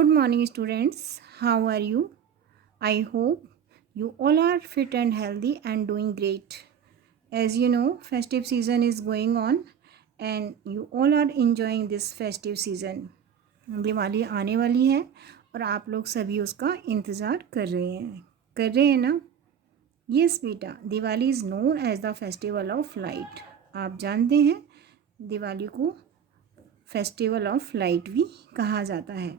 Good morning, students. How are you? I hope you all are fit and healthy and doing great. As you know, festive season is going on and you all are enjoying this festive season. Diwali आने वाली है और आप लोग सभी उसका इंतज़ार कर रहे हैं ना? यस बेटा, Diwali is known as the festival of light. आप जानते हैं दिवाली को फेस्टिवल ऑफ लाइट भी कहा जाता है.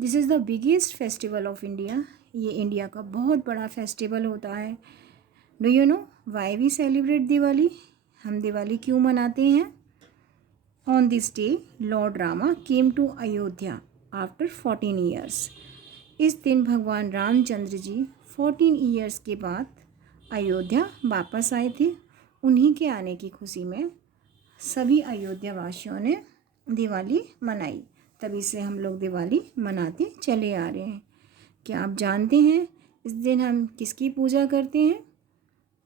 This is the biggest festival of India. ये इंडिया का बहुत बड़ा फेस्टिवल होता है. Do you know why we celebrate Diwali? हम दिवाली क्यों मनाते हैं? On this day lord Rama came to Ayodhya after 14 years. इस दिन भगवान रामचंद्र जी 14 ईयर्स के बाद अयोध्या वापस आए थे. उन्हीं के आने की खुशी में सभी अयोध्या वासियों ने दिवाली मनाई. तभी से हम लोग दिवाली मनाते चले आ रहे हैं. क्या आप जानते हैं इस दिन हम किसकी पूजा करते हैं?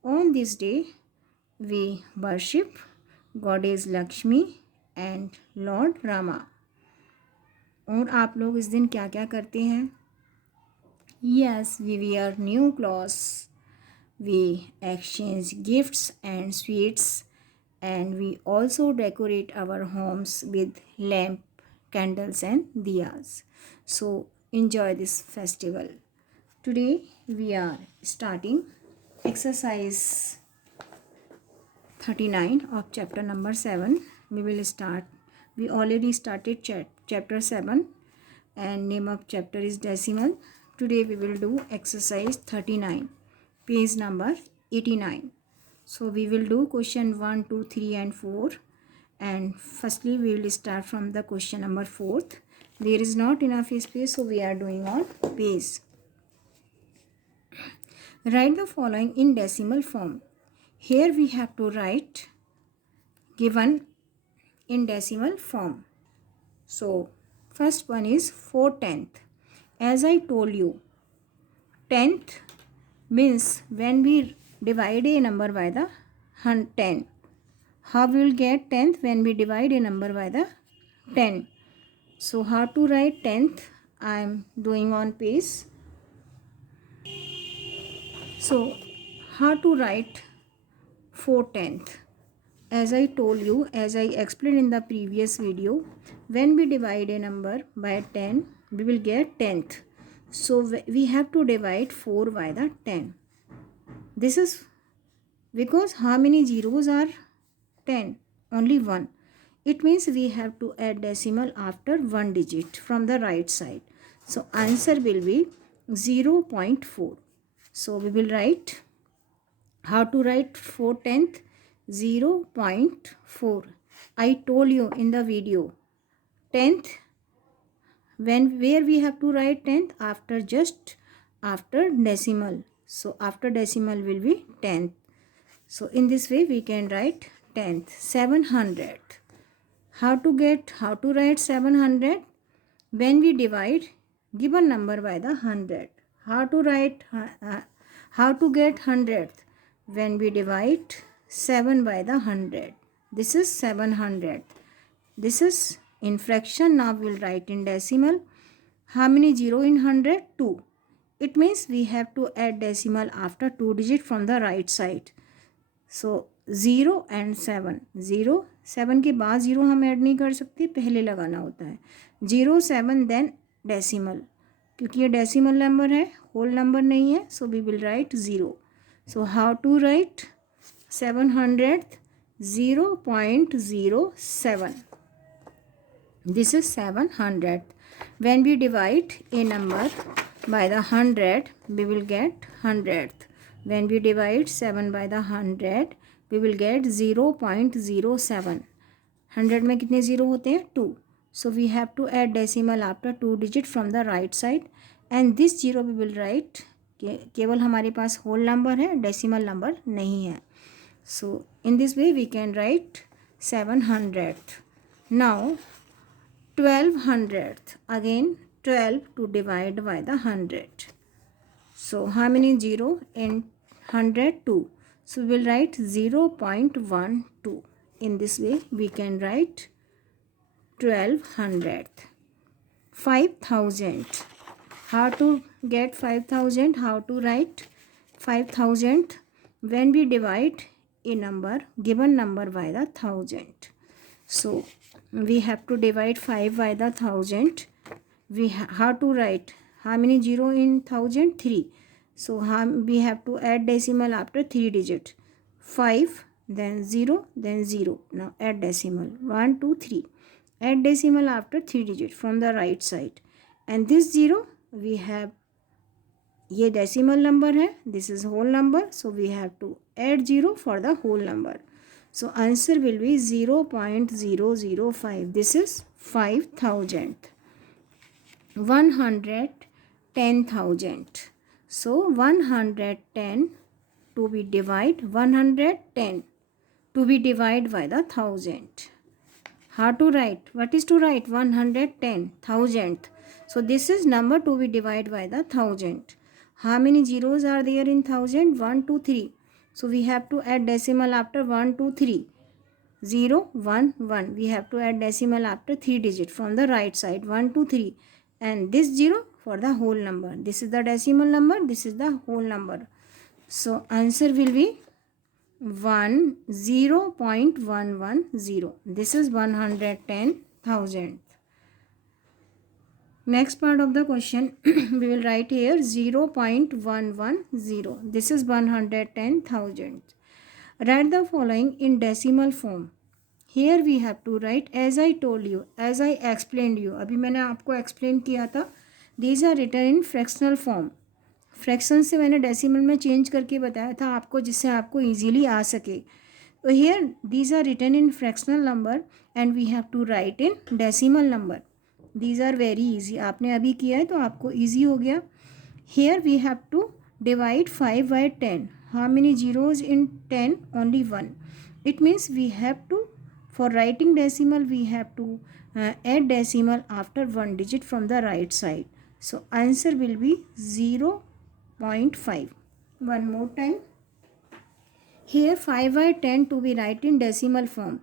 On this day we worship goddess Lakshmi and lord Rama. और आप लोग इस दिन क्या क्या करते हैं? Yes, we wear new clothes, we exchange gifts and sweets, and we also decorate our homes with lamp, candles and diyas. So enjoy this festival. Today we are starting exercise 39 of chapter number 7. We already started chapter 7 and name of chapter is decimal. Today we will do exercise 39, page number 89. So we will do question 1, 2, 3 and 4, and firstly we will start from the question number 4th. There is not enough space, so we are doing on page. Write the following in decimal form. Here we have to write given in decimal form. So first one is 4/10. As I told you, 10th means when we divide a number by the 10. How we will get 10th when we divide a number by the 10? So how to write 10th? I am doing on page. So how to write 4/10? As I told you, as I explained in the previous video, when we divide a number by 10, we will get 10th. So we have to divide 4 by the 10. This is because how many zeros are 10? Only 1. It means we have to add decimal after one digit from the right side. So answer will be 0.4. So we will write, how to write 4/10? 0.4. I told you in the video, 10th, where we have to write 10th? After decimal. So after decimal will be 10th. So in this way we can write 10th. 700. How to write 700? When we divide given number by the 100. How to get 100th? When we divide 7 by the 100. This is 700. This is in fraction. Now we will write in decimal. How many 0 in 100? 2. It means we have to add decimal after 2 digit from the right side. So 0 and 7. 0 7 के बाद 0 हम add नहीं कर सकते, पहले लगाना होता है. 0 7 देन डेसिमल, क्योंकि ये डेसिमल नंबर है, होल नंबर नहीं है. So we will write 0. So how to write 700? 0.07. This is 700. When we divide a number by the 100, we will get 100th. When we divide 7 by the 100, we will get 0.07. 100 में कितने zero होते हैं? 2. So we have to add decimal after 2 digit from the right side, and this 0 we will write. केवल हमारे पास whole number है, decimal number नहीं है. So in this way we can write 700th. Now 1200th. Again 12 to divide by the 100. So how many 0 in 100? 2. So we will write 0.12. In this way we can write 1200th. 5,000. How to get 5,000? How to write 5,000 when we divide a number, given number, by the 1,000? So we have to divide 5 by the 1,000. How to write? How many zero in 1,000? 3. So we have to add decimal after 3 digit. 5, then 0, then 0. Now add decimal. 1, 2, 3. Add decimal after 3 digit from the right side. And this 0, we have, ये decimal number है, this is whole number, so we have to add 0 for the whole number. So answer will be 0.005. This is 5,000. 110,000. So 110 to be divide 110 to be divided by the 1,000. How to write? What is to write? 110,000. So this is number to be divided by the 1,000. How many zeros are there in 1,000? 1, 2, 3. So we have to add decimal after 1, 2, 3. 0, 1, 1. We have to add decimal after 3 digit from the right side. 1, 2, 3. And this 0 for the whole number. This is the decimal number. This is the whole number. So answer will be 0.110. This is 110,000. Next part of the question we will write here 0.110. This is 110,000. Write the following in decimal form. Here we have to write as I told you, as I explained you. अभी मैंने आपको explain किया था. These are written in fractional form. Fraction से मैंने decimal में change करके बताया था आपको, जिससे आपको इजीली आ सके. तो here these are written in fractional number and we have to write in decimal number. These are very easy. आपने अभी किया है तो आपको इजी हो गया. Here we have to divide 5 by 10. How many zeros in 10? Only 1. It means we have to, for writing decimal we have to add decimal after 1 digit from the right side. So answer will be 0.5. One more time. Here 5 by 10 to be write in decimal form.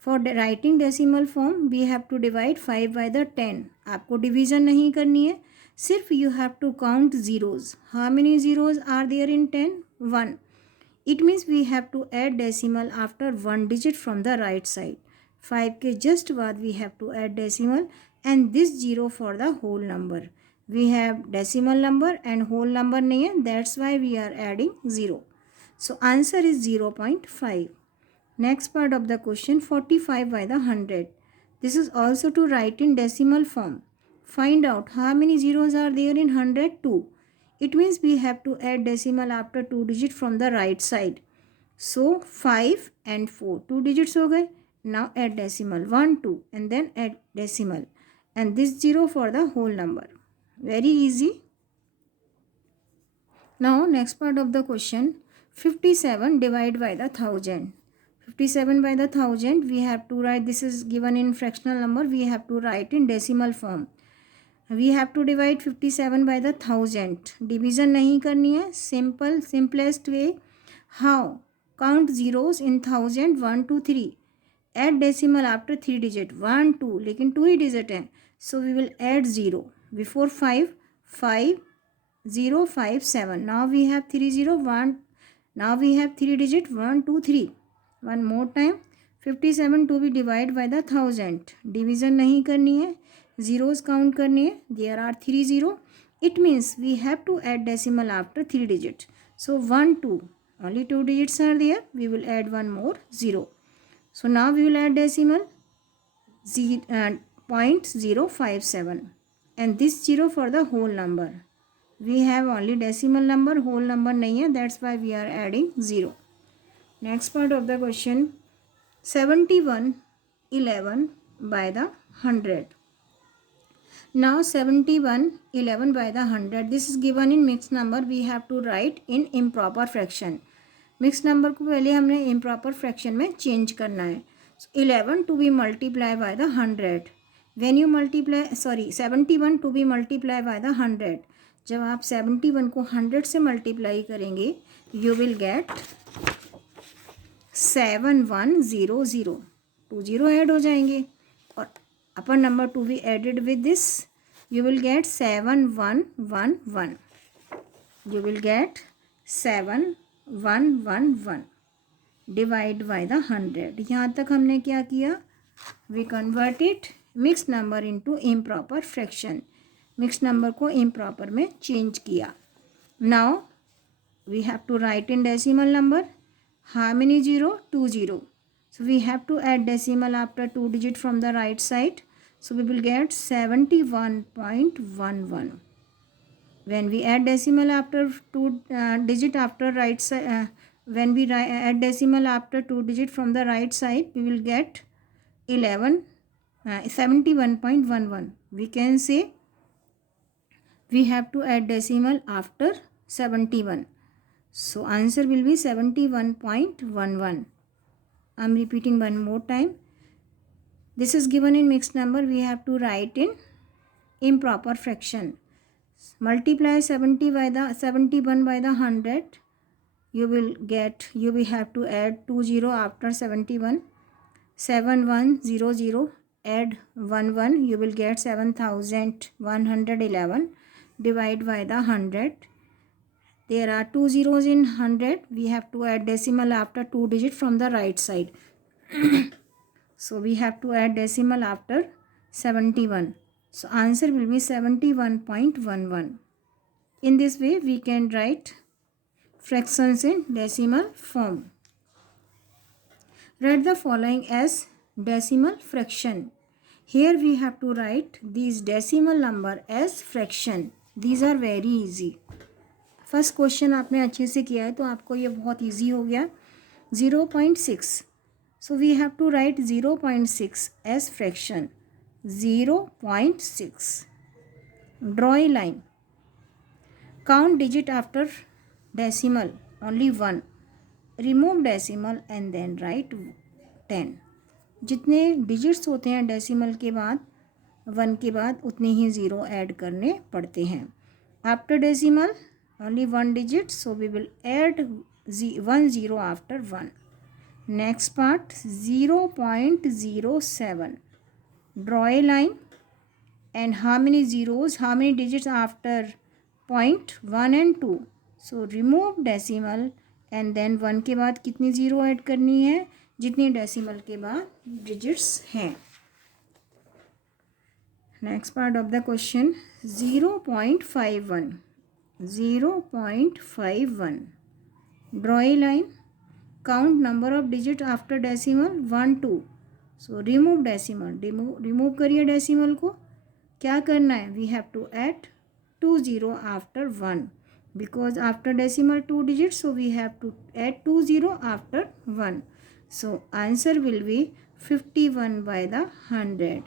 For writing decimal form we have to divide 5 by the 10. आपको division नहीं करनी है, सिर्फ you have to count zeros. How many zeros are there in 10? 1. It means we have to add decimal after 1 digit from the right side. 5 के just बाद we have to add decimal and this 0 for the whole number. We have decimal number and whole number नहीं है, that's why we are adding 0. So answer is 0.5. Next part of the question, 45 by the 100. This is also to write in decimal form. Find out how many zeros are there in 100? 2. It means we have to add decimal after 2 digit from the right side. So 5 and 4, 2 digits हो गए. Now add decimal 1, 2 and then add decimal and this 0 for the whole number. Very easy. Now next part of the question, 57 divided by the 1,000. 57 by the 1,000 we have to write, this is given in fractional number, we have to write in decimal form. We have to divide 57 by the 1,000. Division नहीं करनी है. Simple, simplest way. How? Count zeros in 1,000. 1, 2, 3. Add decimal after 3 digit. 1, 2. लेकिन 2 ही digit है. So we will add 0. Before 5, 5, 0, 5, 7. Now we have 3, 0, 1. Now we have 3 digit. 1, 2, 3. One more time. 57 to be divided by the 1,000. Division नहीं करनी है. Zeros count करनी है. There are 3 0. It means we have to add decimal after 3 digit. So 1, 2. Only 2 digits are there. We will add one more 0. So now we will add decimal 0.057 and this 0 for the whole number. We have only decimal number, whole number नहीं है, that's why we are adding 0. Next part of the question, 71 11 by the 100. Now 71 11 by the 100, this is given in mixed number. We have to write in improper fraction. Mix number को पहले हमने improper fraction में change करना है. 11 to be multiply by the 100. When you multiply 71 to be multiply by the 100. जब आप 71 को 100 से मल्टीप्लाई करेंगे यू विल गेट 7100. 2 0 ऐड हो जाएंगे और upper number to be added with this you will get 7111. You will get 7111. Divide by the 100. यहाँ तक हमने क्या किया? We converted mixed number into improper fraction. Mixed number को improper में change किया. Now we have to write in decimal number. How many zero? 2 0. So we have to add decimal after 2 digit from the right side. So we will get 71.11. When we add decimal after 2 digit after right side, when we add decimal after 2 digit from the right side, we will get 71.11. We can say we have to add decimal after 71. So answer will be 71.11. I am repeating one more time. This is given in mixed number. We have to write in improper fraction. Multiply 71 by the 100. You will have to add 20 after 71. 7100 add 11. You will get 7111. Divide by the 100. There are 2 zeros in 100. We have to add decimal after 2 digit from the right side. So we have to add decimal after 71. So answer will be 71.11. In this way we can write fractions in decimal form. Write the following as decimal fraction. Here we have to write these decimal number as fraction. These are very easy. First question आपने अच्छे से किया है तो आपको ये बहुत easy हो गया. 0.6. So we have to write 0.6 as fraction. 0.6. Draw a line. Count digit after decimal only 1. Remove decimal and then write 10. जितने डिजिट्स होते हैं डेसिमल के बाद 1 के बाद उतने ही ज़ीरो ऐड करने पड़ते हैं. After decimal only 1 digit, so we will add 1 0 after 1. Next part 0.07. Draw a line and how many zeros, how many digits after point 1 and 2. So remove decimal and then 1 के बाद कितनी zero add करनी है जितनी decimal के बाद digits हैं. Next part of the question 0.51. 0.51. Draw a line. Count number of digit after decimal 1 2. So remove decimal. Remove करिए decimal को. क्या करना है? We have to add 2 0 after 1 because after decimal 2 digits, so we have to add 2 0 after 1. So answer will be 51 by the 100.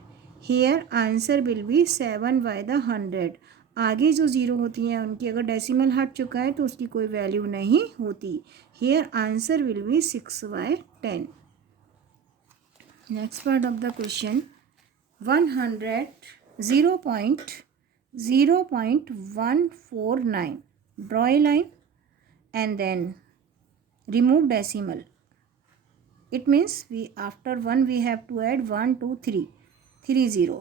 Here answer will be 7 by the 100. आगे जो zero होती हैं उनकी अगर डेसिमल हट चुका है तो उसकी कोई वैल्यू नहीं होती. Here answer will be 6 by 10. Next part of the question 0.149. Draw a line and then remove decimal. It means we after 1 we have to add 1 2 3 0.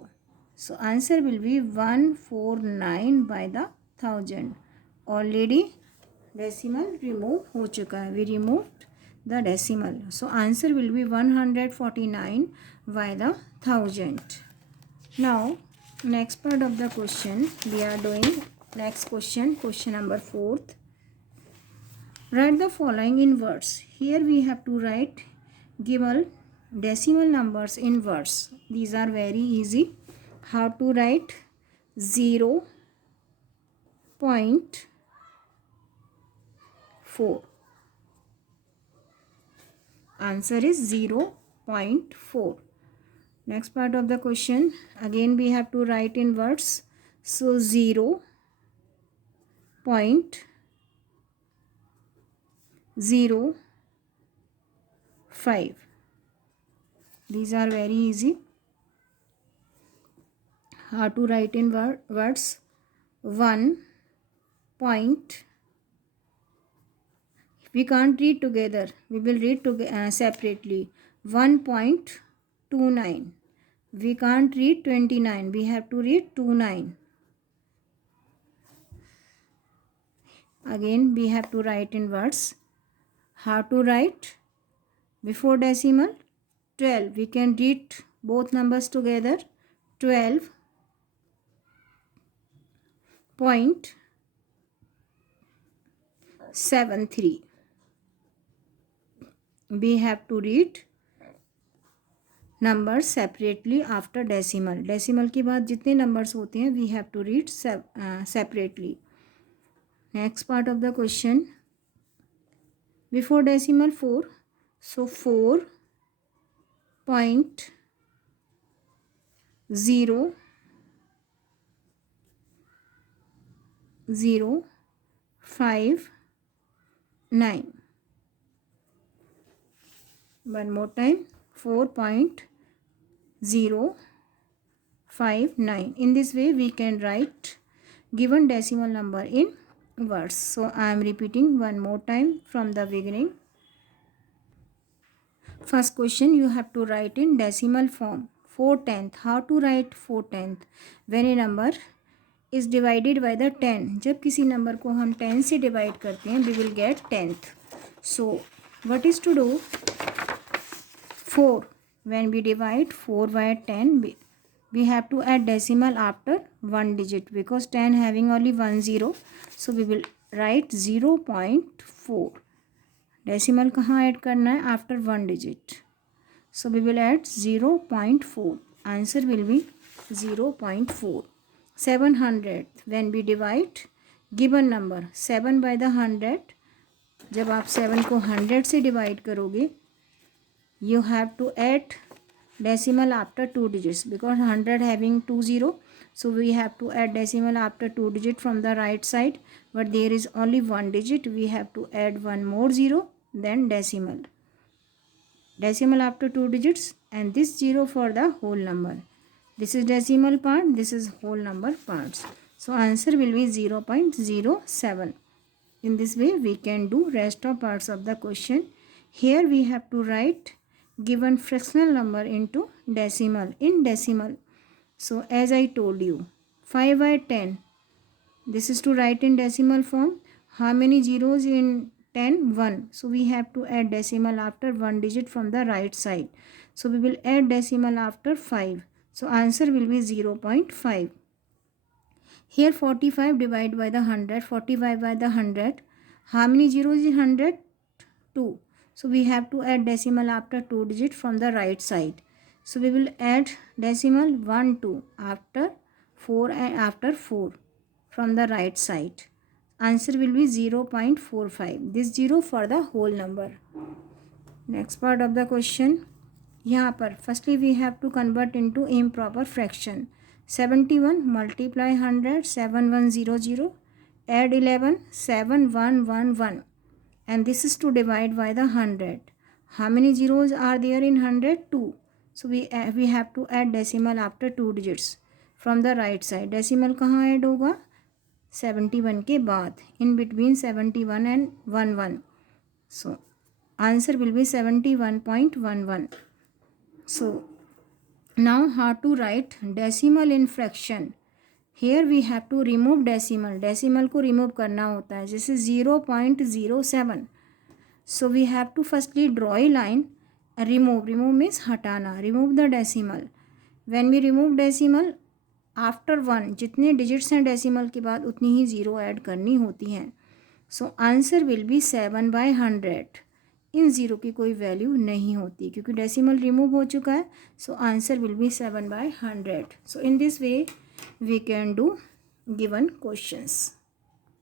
So answer will be 149 by the 1000. Already decimal remove हो चुका है. We removed the decimal. So answer will be 149 by the 1000. Now next part of the question we are doing. Next question number 4th. Write the following in words. Here we have to write given decimal numbers in words. These are very easy. How to write 0.4. Answer is 0.4. Next part of the question again we have to write in words. So 0.05. These are very easy. How to write in words. 1 point. We can't read together. We will read separately. 1.29. We can't read 29. We have to read 29. Again we have to write in words. How to write? Before decimal 12. We can read both numbers together. 12.73. We have to read numbers separately after decimal. Decimal के बाद जितने numbers होते हैं we have to read separately. Next part of the question. Before decimal 4. So 4.0059. One more time. 4.059. In this way we can write given decimal number in words. So I am repeating one more time from the beginning. First question, you have to write in decimal form. 4/10. How to write 4/10? When a number is divided by the 10. जब किसी number को हम 10 से divide करते हैं we will get 10th. So what is to do? 4. When we divide 4 by 10, we have to add decimal after one digit because 10 having only one zero. So we will write 0.4. Decimal कहाँ add करना है? After one digit. So we will add 0.4. Answer will be 0.4. 700. When we divide given number 7 by the 100. जब आप 7 को 100 से divide करोगे you have to add decimal after two digits because 100 having 20, so we have to add decimal after two digit from the right side, but there is only one digit. We have to add one more zero, then decimal after two digits, and this zero for the whole number. This is decimal part, this is whole number parts. So answer will be 0.07. In this way we can do rest of parts of the question. Here we have to write given fractional number into decimal in decimal. So as I told you 5 by 10, this is to write in decimal form. How many zeros in 10? 1. So we have to add decimal after one digit from the right side. So we will add decimal after 5. So answer will be 0.5. Here 45 divided by the 100. 45 by the 100. How many zeros in 100? 2. So we have to add decimal after two digit from the right side. So we will add decimal 1 2 after 4 and after 4 from the right side. Answer will be 0.45. This 0 for the whole number. Next part of the question. यहाँ पर firstly we have to convert into improper fraction. 71 multiply 100 7100. Add 11 7111. And this is to divide by the 100. How many zeros are there in 100? 2. So we have to add decimal after two digits from the right side. Decimal कहाँ add होगा? 71 के बाद. In between 71 and 11. So answer will be 71.11. So now how to write decimal in fraction. Here we have to remove decimal. Decimal को remove करना होता है जैसे 0.07. So we have to firstly draw a line. Remove means हटाना. Remove the decimal. When we remove decimal after 1 जितने digits हैं decimal के बाद उतनी ही ज़ीरो ऐड करनी होती हैं. So answer will be 7 by 100. In zero की कोई वैल्यू नहीं होती क्योंकि decimal remove हो चुका है. So answer will be 7 by 100. So in this way we can do given questions.